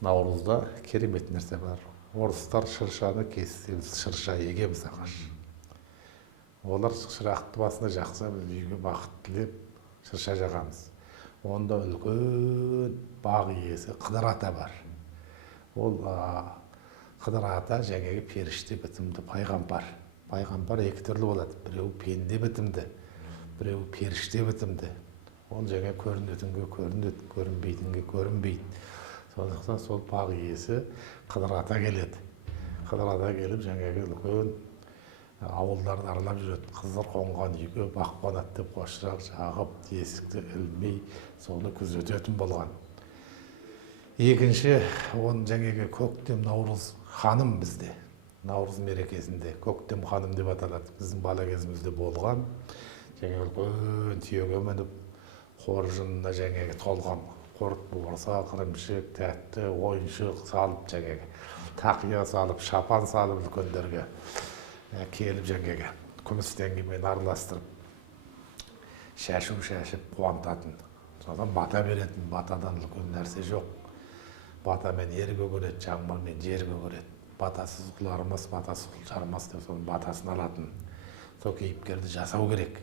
Наурызда керемет нәрсе бар. Орыстар шыршаны кессе, біз шырша егеміз ағаш. Олар шырақты басына жақса, біз үйге бақыт тілеп, шырша жағамыз. Онда үлкен бақ иесі Қыдыр ата бар. Ол Қыдыр ата жаңағы періште бітімді пайғамбар. Пайғамбар екі түрлі болады. Біреу пенде бітімді, біреу періште бітімді. Ол жаңа көрінетінге көрінеді, көрінбейтінге көрінбейді. Сондықтан сол бақ иесі Қыдыр ата келеді. Қыдыр ата келіп жаңағы үлкен ауылдарды аралап жүреді. Қызыр қонған үйге бақ қонады деп қошырақ жағып, есікті ілмей, соны күзететін болған. Екінші, оның жаңағы көктем Наурыз ханым бізде. Наурыз мерекесінде көктем ханым деп аталады. Біздің бала кезімізде болған. Жаңағы үлкен түйеге мініп, қоржынына жаңағы толған құрт болса, қырымшық, тәтті, ойыншық салып жаңағы тақия салып, шапан салып үлкендерге келіп жаңағы күміс теңгемен араластырып шашу шашып қуантатын. Содан бата беретін, батадан үлкен нәрсе жоқ. Батамен ер көгереді, жаңбырмен жер көгереді. Батасыз құл арымас, батасыз құл жарымас деп соның батасын алатын. Сол кейіпкерді жасау керек.